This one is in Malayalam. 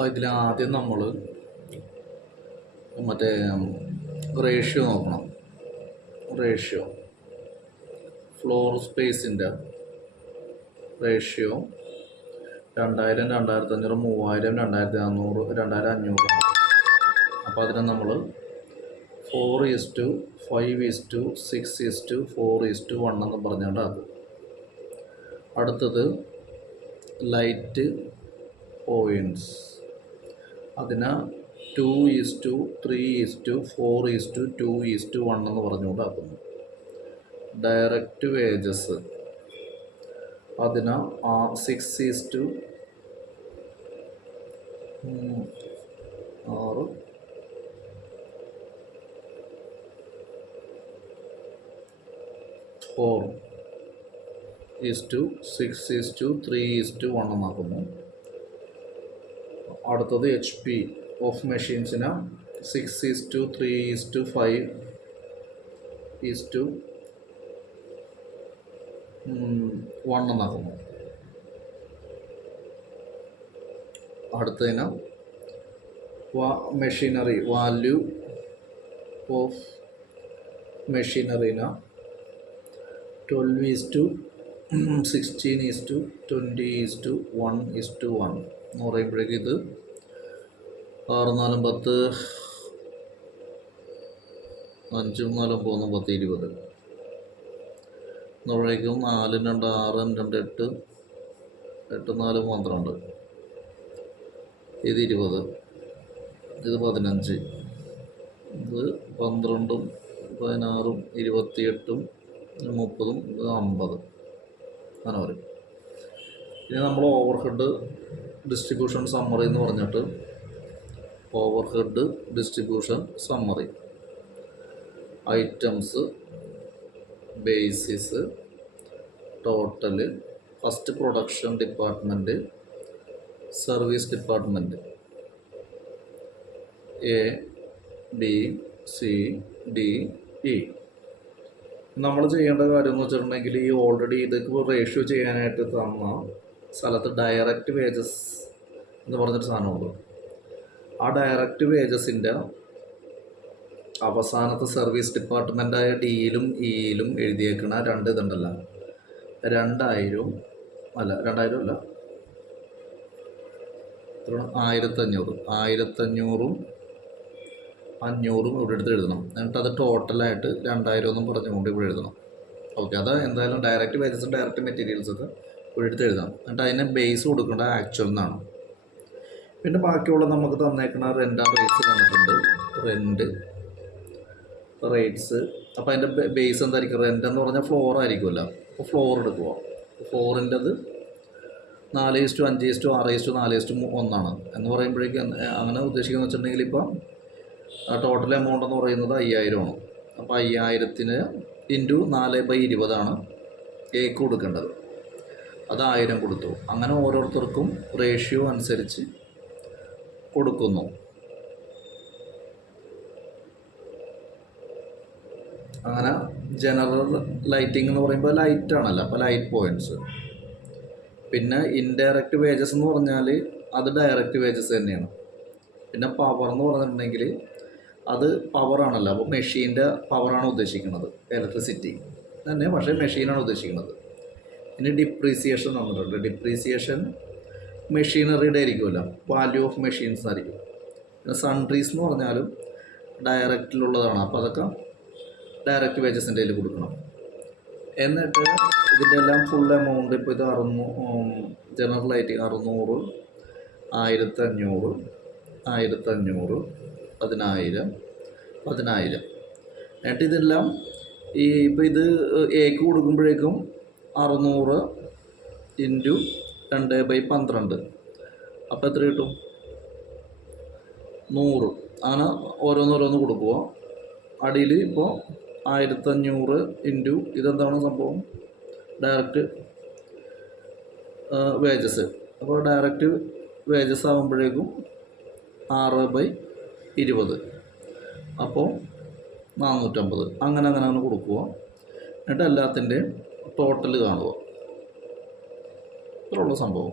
അപ്പോൾ ഇതിൽ ആദ്യം നമ്മൾ മറ്റേ റേഷ്യോ നോക്കണം. റേഷ്യോ ഫ്ലോർ സ്പേസിൻ്റെ റേഷ്യോ 2000, 2500, 3000, 2400, 2500. അപ്പോൾ അതിനെ നമ്മൾ 4:5:6:4:1 എന്ന് പറഞ്ഞുകൊണ്ട് അത്. അടുത്തത് ലൈറ്റ് പോയിൻറ്റ്സ്, അതിനെ 2:3:4:2:1 എന്ന് പറഞ്ഞുകൊണ്ട് ആക്കുന്നു. ഡയറക്റ്റ് വേജസ് അതിന് 6:6 4:6:3:1 എന്നാക്കുന്നു. അടുത്തത് HP ഓഫ് മെഷീൻസിന് 6:3:5:1 എന്നാക്കുന്നു. അടുത്തതിന് മെഷീനറി വാല്യൂ ഓഫ് മെഷീനറിന് 12:16:20:1 എന്ന് പറയുമ്പോഴേക്കും ഇത് 6 4 10 5 4 3 10 20 എന്നുള്ളേക്കും 4 2 6 2 8 8 4 12 ഇത് 20, ഇത് 15, ഇത് 12, 16, 28, 30, ഇത് 50 അങ്ങനെ പറയും. ഇനി നമ്മൾ ഓവർഹെഡ് ഡിസ്ട്രിബ്യൂഷൻ സമ്മറി എന്ന് പറഞ്ഞിട്ട് overhead distribution summary items, basis, total, first production department, service department, ABCDE. നമ്മൾ ചെയ്യേണ്ട കാര്യം എന്ന് വെച്ചിട്ടുണ്ടെങ്കിൽ ഈ ഓൾറെഡി ഇതൊക്കെ റേഷ്യോ ചെയ്യാനായിട്ട് തന്ന സ്ഥലത്ത് ഡയറക്റ്റ് വേജസ് എന്ന് പറഞ്ഞൊരു സാധനമുണ്ട്. ആ ഡയറക്റ്റ് വേജസിൻ്റെ അവസാനത്തെ സർവീസ് ഡിപ്പാർട്ട്മെൻറ്റായ Dയിലും Eയിലും എഴുതിയേക്കണ 2 ഇതുണ്ടല്ലോ, 2000 അല്ല 1500 500 ഇവിടെ എടുത്ത് എഴുതണം. എന്നിട്ട് അത് ടോട്ടലായിട്ട് 2000 എന്നും പറഞ്ഞുകൊണ്ട് ഇവിടെ എഴുതണം. ഓക്കെ, അത് എന്തായാലും ഡയറക്റ്റ് വേജസും ഡയറക്റ്റ് മെറ്റീരിയൽസൊക്കെ ഇവിടെ എടുത്ത് എഴുതണം. എന്നിട്ട് അതിന് ബേസ് കൊടുക്കേണ്ട ആക്ച്വൽ എന്നാണ്. പിന്നെ ബാക്കിയുള്ള നമുക്ക് തന്നേക്കുന്ന റെൻ്റ് ആൻഡ് റേറ്റ്സ് തന്നിട്ടുണ്ട്. റെൻറ്റ് റേറ്റ്സ്, അപ്പോൾ അതിൻ്റെ ബേസ് എന്തായിരിക്കും? റെൻ്റ് എന്ന് പറഞ്ഞാൽ ഫ്ലോർ ആയിരിക്കുമല്ലോ. അപ്പോൾ ഫ്ലോർ എടുക്കുക. ഫ്ലോറിൻ്റെത് 4:5:6:4:1 എന്ന് പറയുമ്പോഴേക്കും അങ്ങനെ ഉദ്ദേശിക്കുന്നത് വെച്ചിട്ടുണ്ടെങ്കിൽ ഇപ്പം ടോട്ടൽ എമൗണ്ട് എന്ന് പറയുന്നത് 5000 ആണ്. അപ്പോൾ 5000 ഇൻറ്റു 4/20 ആണ് എക്ക് കൊടുക്കേണ്ടത്. അത് 1000 കൊടുത്തു. അങ്ങനെ ഓരോരുത്തർക്കും റേഷ്യോ അനുസരിച്ച് കൊടുക്കുന്നു. അങ്ങനെ ജനറൽ ലൈറ്റിംഗ് എന്ന് പറയുമ്പോൾ ലൈറ്റ് ആണല്ലോ, അപ്പോൾ ലൈറ്റ് പോയിൻറ്റ്സ്. പിന്നെ ഇൻഡയറക്റ്റ് വേജസ് എന്ന് പറഞ്ഞാൽ അത് ഡയറക്റ്റ് വേജസ് തന്നെയാണ്. പിന്നെ പവർ എന്ന് പറഞ്ഞിട്ടുണ്ടെങ്കിൽ അത് പവറാണല്ലോ, അപ്പോൾ മെഷീൻ്റെ പവറാണ് ഉദ്ദേശിക്കുന്നത്, ഇലക്ട്രിസിറ്റി തന്നെ, പക്ഷേ മെഷീനാണ് ഉദ്ദേശിക്കുന്നത്. ഇനി ഡിപ്രീസിയേഷൻ തന്നിട്ടുണ്ട്. ഡിപ്രീസിയേഷൻ മെഷീനറിയുടെ ആയിരിക്കുമല്ലോ, വാല്യൂ ഓഫ് മെഷീൻസ് ആയിരിക്കും. പിന്നെ സൺട്രീസ് എന്ന് പറഞ്ഞാലും ഡയറക്റ്റിലുള്ളതാണ്, അപ്പോൾ അതൊക്കെ ഡയറക്റ്റ് വേജസിൻ്റെ കയ്യിൽ കൊടുക്കണം. എന്നിട്ട് ഇതിൻ്റെ എല്ലാം ഫുൾ എമൗണ്ട്, ഇപ്പോൾ ഇത് 600 ജനറൽ ലൈറ്റിംഗ് 600, 1500, 1500, 10000, 10000. എന്നിട്ട് ഇതെല്ലാം ഇപ്പോൾ ഇത് എക്ക് കൊടുക്കുമ്പോഴേക്കും 600 ഇൻറ്റു 2/12, അപ്പോൾ എത്ര കിട്ടും? 100. അങ്ങനെ ഓരോന്നോരോന്ന് കൊടുക്കുക. അടിയിൽ ഇപ്പോൾ 1500 ഇൻറ്റു ഇതെന്താണ് സംഭവം? Direct wages. അപ്പോൾ ഡയറക്റ്റ് വേജസ് ആകുമ്പോഴേക്കും 6/20, അപ്പോൾ 450. അങ്ങനെ കൊടുക്കുക. എന്നിട്ട് എല്ലാത്തിൻ്റെയും ടോട്ടൽ കാണുക. ഇത്രയുള്ള സംഭവം.